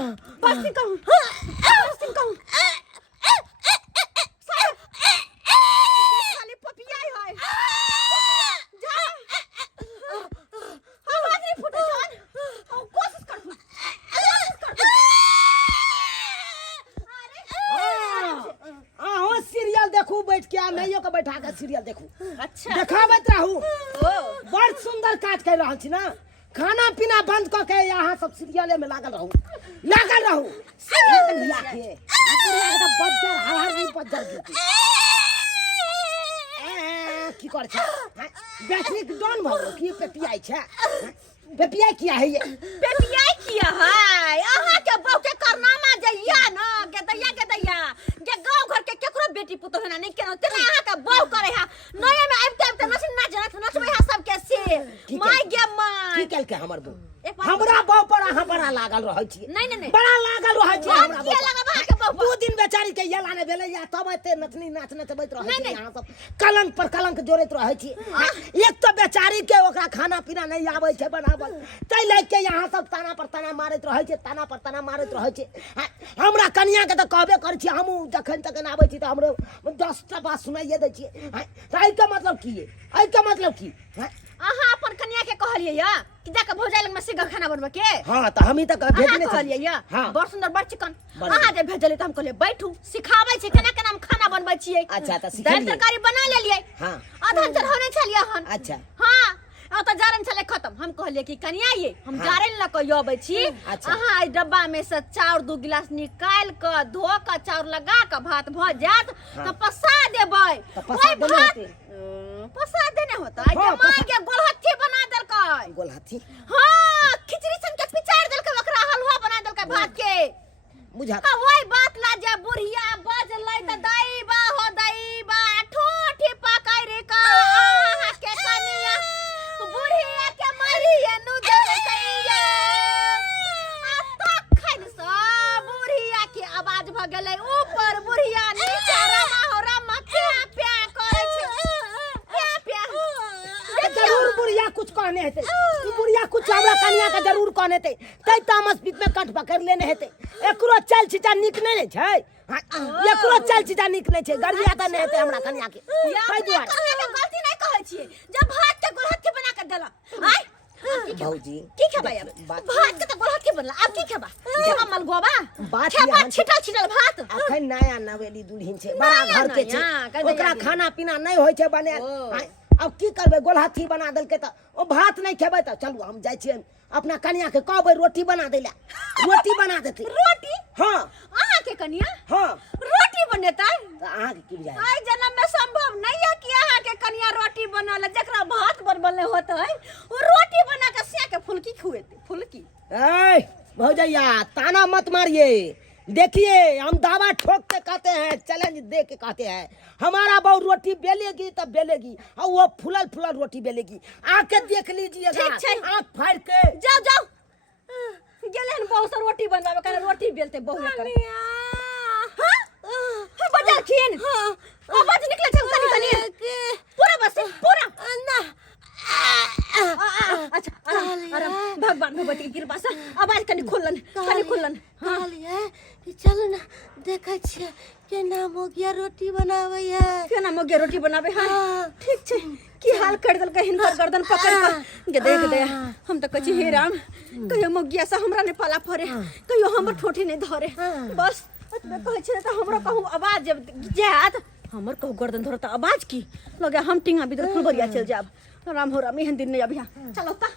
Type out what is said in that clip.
बस कहूं बस कहूं खाली पपिया है जा आवाज नहीं फुटे जान कोशिश कर सीरियल देखू बैठ के मैयो के बैठा के सीरियल देखू। अच्छा देखावत रहू बड़ सुंदर काज कर रहल छी ना। खाना पीना बंद क के यहाँ सब सीरियले में लागल रहू सीरियल के बज्जर हर नहीं बज्जर की कर छै बैटरी डॉन भ गेल की पेपियाई छै पेपियाई किया है ये पेपियाई किया है अहाँ के बहू के करनामा जइया न के गांव घर के केकरो बेटी पुतो है ना नहीं केना तेना अहाँ के बहू करे है नए में आबते नचबे है सब के से माय गे माय की कल के हमर बहू हमरा बहू पर अहाँ बड़ा लागल रहै छी नहीं बड़ा लागल रहै छी हमरा के लगबा के बहू दू दिन बेचारी के येला ने भेले या तब एते नचनी नाच नचबैत रहै छी अहाँ सब कलंक पर कलंक जोड़ैत रहै छी। एक तो बेचारी के ओकरा खाना पीना नहीं आबै छै बनाबल तै ले के यहाँ सब ताना पर ताना मारैत रहै छै ताना पर ताना मारैत रहै छै। हमरा कन्या के त कहबे करै छी हमहू जखन तक आबै छी त हमरो 10 टा बात सुनाइए दै छी। एहि के मतलब की है एहि के मतलब की अहाँ अपन कन्या के कहलिए या कि जाके भौजाई लग में सीधा खाना बनबे के। हां त हमी तक भेजने कहलिए या हां बड़ सुंदर बड़ चिकन अहाँ जे भेजले त हम कहलिए बैठू सिखाबै छी केना केना हम खाना बनबै छियै। अच्छा त दाल तरकारी बना लेलिए हां आधा चढ़ौने छलिए हन। अच्छा हां आ त जारन छले खत्म हम कहलिए कि कन्या ये हम जारन ल के आबै छी अहाँ ई डब्बा में से चाउर 2 गिलास निकाल के धो के चाउर लगा के भात भ जात त पसा देबै ओइ भात पसा देने होता है के माय के गोलहथी बना देलकै गोलहथी हां खिचड़ी सन के पिचार देलकै ओकरा हलवा बना देलकै भात के बुझा ओइ बात ला जे बुढ़िया बजलै त दैबा हो दैबा ठोठी पकाई रे का के कनिया बुढ़िया के मरिए नु देलकैया आ तखन से बुढ़िया के आवाज भ गेलै ऊपर बुढ़िया नीचे रमा हो रमा प्या प्या करे छै प्या प्या जरूर बुढ़िया कुछ कहने हेते ई बुढ़िया कुछ हमरा कन्या के जरूर कहने हेते तै तामस बीच में कट पकड़ लेने हेते एकरो चल छिटा निक नै छै एकरो चल छिटा निक नै छै गरिया त नै हेते हमरा कन्या के तै दुआरे गलती नै कहै छियै जब भात के गोलहथी बना के देला आय भौजी की खेबा अब भात के त गोलहथी बनला अब की खेबा खेबा मलगोबा बात खेबा छिटल भात अखन नया नवेली दुल्हन छै बड़ा घर के छै ओकरा खाना पीना नै होय छै बनाएल अब की करबे गोलहथी बना देलके त ओ भात नहीं खेबे त चलू हम जाय छी अपना कन्या के कहबै रोटी बना देला रोटी बना देती रोटी हां अहाँ के कन्या हां रोटी बनेता त अहाँ के की बुझाय आइ जन्म में संभव नहीं है कि अहाँ के कन्या रोटी बनाले जकरा भात बनबले होतै वो रोटी बना के सिया के फुलकी खुएते फुलकी। ए भौजैया ताना मत मारिए देखिए हम दावा ठोक के कहते हैं चैलेंज दे के कहते हैं हमारा बहू रोटी बेलेगी तब बेलेगी और वो फुलल फुलल रोटी बेलेगी आके देख लीजिएगा आंख फाड़ के जाओ जाओ गेलन बहू से रोटी बनवावे करे रोटी बेलते बहू करे हां बाजार खिन आवाज निकले छ कनी पूरा बस पूरा ना अच्छा अरे भगवान भगवती की कृपा से आवाज कनी खोलन कहलिए कि चलो ना देखै छियै केना मोगिया रोटी बनाबै है केना मोगिया रोटी बनाबै है ठीक छै की हाल कर देलकै हिनकर गर्दन पकड़ के गे देख दे हम त कहै हे राम कहियो मोगिया से हमरा ने पाला फरे कहियो हमर ठोठी ने धरे बस ओतबे कहै छै त हमरो कहू आवाज जब जात हमर कहू गर्दन धरत आवाज की लगे हम टिंगा बिदर फुलबरिया चल जाब राम हो राम एहन दिन नहीं अभी चलो ता